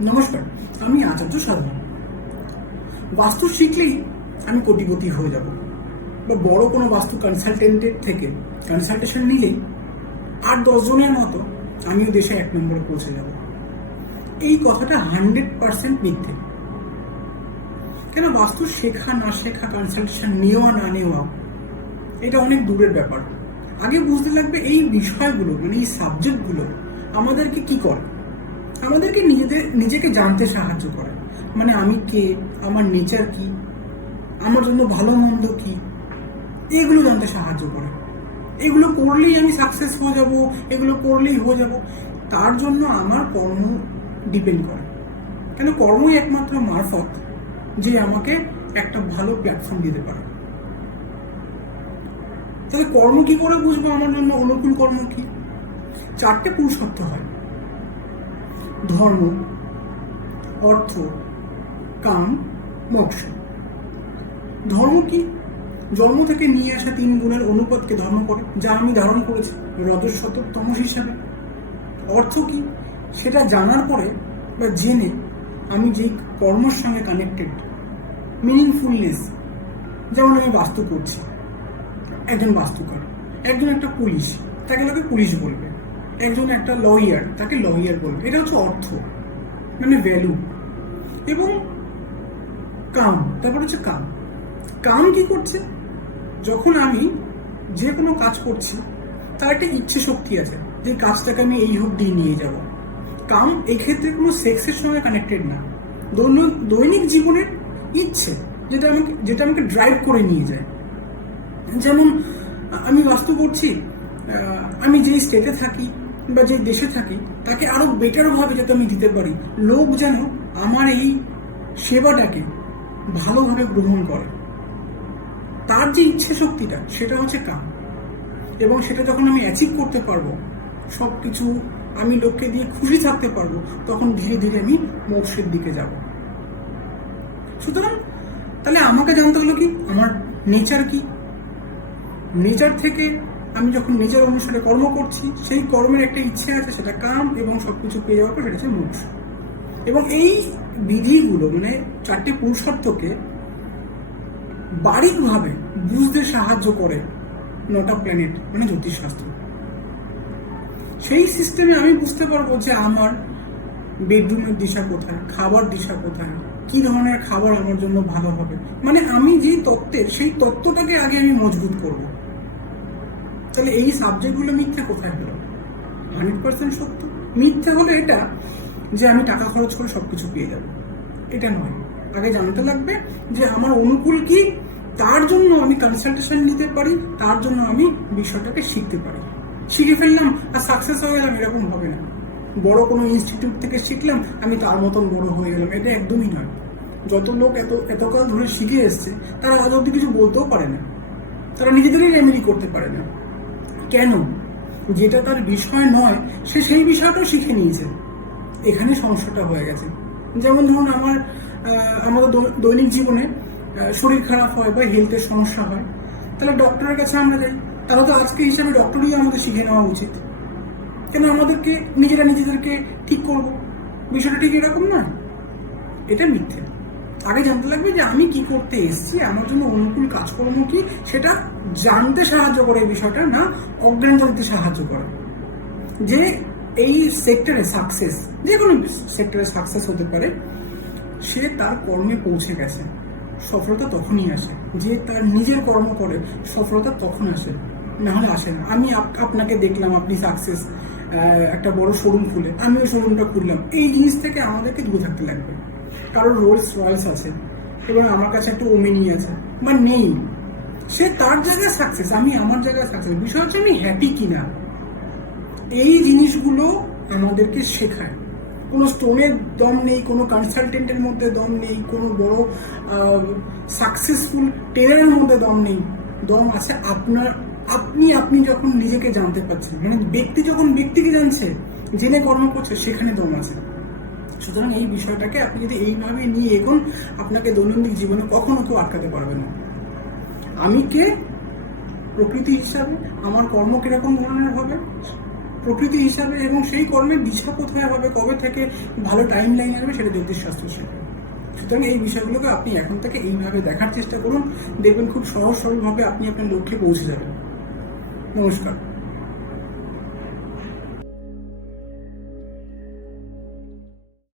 নমস্কার, আমি আচার্য সাধন। বাস্তু শিখলেই আমি কোটিপতি হয়ে যাব, বা বড় কোনো বাস্তু কনসালটেন্টের থেকে কনসালটেশন নিলেই 8-10 জনের মতো আমিও দেশে 1 নম্বরে পৌঁছে যাব। এই কথাটা 100% মিথ্যে। কেন বাস্তু শেখা না শেখা, কনসালটেশন নেওয়া না নেওয়া, এটা অনেক দূরের ব্যাপার। আগে বুঝতে লাগবে এই বিষয়গুলো, মানে এই সাবজেক্টগুলো আমাদেরকে কি করে। আমাদেরকে নিজেকে জানতে সাহায্য করে। মানে আমি কে, আমার নেচার কি, আমার জন্য ভালো মন্দ কি, এগুলো জানতে সাহায্য করে। এগুলো করলেই আমি সাকসেস হয়ে যাব, এগুলো করলেই হয়ে যাব, তার জন্য আমার কর্ম ডিপেন্ড করে। কেন কর্মই একমাত্র মারফত যে আমাকে একটা ভালো প্ল্যাটফর্ম দিতে পারে। তাহলে কর্ম কি করে বুঝবো আমার জন্য অনুকূল কর্ম কি? 4টে পুরুষত্ব হয়: ধর্ম, অর্থ, কাম, মোক্ষ। ধর্ম কি? জন্ম থেকে নিয়ে আসা 3 গুণের অনুপাতকে ধর্ম করে, যা আমি ধারণ করেছি রজস, সত্ত্ব, তমস হিসাবে। অর্থ কি? সেটা জানার পরে বা জেনে আমি যেই কর্মের সঙ্গে কানেক্টেড, মিনিংফুলনেস। যেমন আমি বাস্তু করছি, একজন বাস্তুকার, একজন একটা পুলিশ, তাকে লোকে পুলিশ বলবে, একজন একটা লয়ার, তাকে লয়ার বলবে। এটা হচ্ছে অর্থ, মানে ভ্যালু। এবং কাম, তারপর হচ্ছে কাম। কাম কি করছে? যখন আমি যে কোনো কাজ করছি তার একটা ইচ্ছে শক্তি আছে যে কাজটাকে আমি এই অবধি নিয়ে যাব। কাম এক্ষেত্রে কোনো সেক্সের সঙ্গে কানেক্টেড না, দৈনিক জীবনের ইচ্ছে, যেটা আমাকে ড্রাইভ করে নিয়ে যায়। যেমন আমি বাস্তু করছি, আমি যেই স্টেটে থাকি বা যেই দেশে থাকি তাকে আরো বেটারভাবে যাতে আমি দিতে পারি, লোক যেন আমার এই সেবাটাকে ভালোভাবে গ্রহণ করে, তার যে ইচ্ছে শক্তিটা, সেটা হচ্ছে কাম। এবং সেটা যখন আমি অ্যাচিভ করতে পারবো, সব কিছু আমি লোককে দিয়ে খুশি থাকতে পারবো, তখন ধীরে ধীরে আমি মোক্ষের দিকে যাব। সুতরাং তাহলে আমাকে জানতে হলো কি, আমার নেচার কি। নেচার থেকে আমি যখন নেচার অনুসারে কর্ম করছি, সেই কর্মের একটা ইচ্ছে আছে, সেটা কাম, এবং সবকিছু পেয়ে যাওয়ার পর সেটা হচ্ছে মোক্ষ। এবং এই বিধিগুলো, মানে 4টে পুরুষত্বকে বারিকভাবে বুঝতে সাহায্য করে 9টা প্ল্যানেট, মানে জ্যোতিষশাস্ত্র। সেই সিস্টেমে আমি বুঝতে পারবো যে আমার বেডরুমের দিশা কোথায়, খাবার দিশা কোথায়, কি ধরনের খাবার আমার জন্য ভালো হবে। মানে আমি যে তত্ত্বের, সেই তত্ত্বটাকে আগে আমি মজবুত করব। তাহলে এই সাবজেক্টগুলো মিথ্যা কোথায় হলো? 100% সত্য। মিথ্যা হলো এটা যে আমি টাকা খরচ করে সবকিছু পেয়ে যাব, এটা নয়। আগে জানতে লাগবে যে আমার অনুকূল কি, তার জন্য আমি কনসালটেশন নিতে পারি, তার জন্য আমি বিষয়টাকে শিখতে পারি। শিখে ফেললাম আর সাকসেস হয়ে গেলাম, এরকম হবে না। বড় কোনো ইনস্টিটিউট থেকে শিখলাম, আমি তার মতন বড় হয়ে গেলাম, এটা একদমই নয়। যত লোক এতকাল ধরে শিখে এসছে, তারা আজ অব্দি কিছু বলতেও পারে না, তারা নিজেদেরই রেমেডি করতে পারে না। কেন? যেটা তার বিষয় নয়, সে সেই বিষয়টাও শিখে নিয়েছে। এখানে সমস্যাটা হয়ে গেছে। যেমন ধরুন আমাদের দৈনিক জীবনে শরীর খারাপ হয় বা হেলথের সমস্যা হয়, তাহলে ডক্টরের কাছে আমরা যাই। তাহলে তো আজকে হিসাবে ডক্টরই আমাদের শিখে নেওয়া উচিত। কেন আমাদেরকে নিজেদেরকে ঠিক করব? বিষয়টা ঠিক এরকম নয়, এটা মিথ্যে। আগে জানতে লাগবে যে আমি কি করতে এসেছি, আমার জন্য অনুকূল কাজকর্ম কি, সেটা জানতে সাহায্য করে এই বিষয়টা, না অজ্ঞান জানতে সাহায্য করে। যে এই সেক্টরে সাকসেস, যে কোনো সেক্টরে সাকসেস হতে পারে, সে তার কর্মে পৌঁছে গেছে। সফলতা তখনই আসে যে তার নিজের কর্ম করে, সফলতা তখন আসে, না হলে আসে না। আমি আপনাকে দেখলাম, আপনি সাকসেস, একটা বড় শোরুম খুলে, আমি ওই শোরুমটা খুললাম, এই জিনিস থেকে আমাদেরকে দূরে থাকতে লাগবে। কারোর রোলস রয়েলস আছে এবং আমার কাছে একটা ওমেনি আছে বা নেই, সে তার জায়গায় সাকসেস, আমি আমার জায়গায় সাকসেস। বিষয় হচ্ছে আমি হ্যাপি কিনা। এই জিনিসগুলো আমাদেরকে শেখায়। কোনো স্টোনের দম নেই, কোনো কনসালটেন্টের মধ্যে দম নেই, কোনো বড় সাকসেসফুল টেলারের মধ্যে দম নেই। দম আছে আপনি যখন নিজেকে জানতে পারছেন, মানে ব্যক্তি যখন ব্যক্তিকে জানছে, জেনে কর্ম করছে, সেখানে দম আছে। সুতরাং এই বিষয়টাকে আপনি যদি এইভাবে নিয়ে এগোন, আপনাকে দৈনন্দিন জীবনে কখনো কেউ আটকাতে পারবে না। আমি কে প্রকৃতি হিসাবে, আমার কর্ম কিরকম ধরনের হবে, প্রকৃতি হিসাবে, এবং সেই কর্মের দিশা কোথায় হবে, কবে থেকে ভালো টাইম লাইন আসবে, সেটা জ্যোতিষশাস্ত্র শেখায়। সুতরাং এই বিষয়গুলোকে আপনি এখন থেকে এইভাবে দেখার চেষ্টা করুন, দেখবেন খুব সহজ সরলভাবে আপনি আপনার লক্ষ্যে পৌঁছে যাবেন। নমস্কার।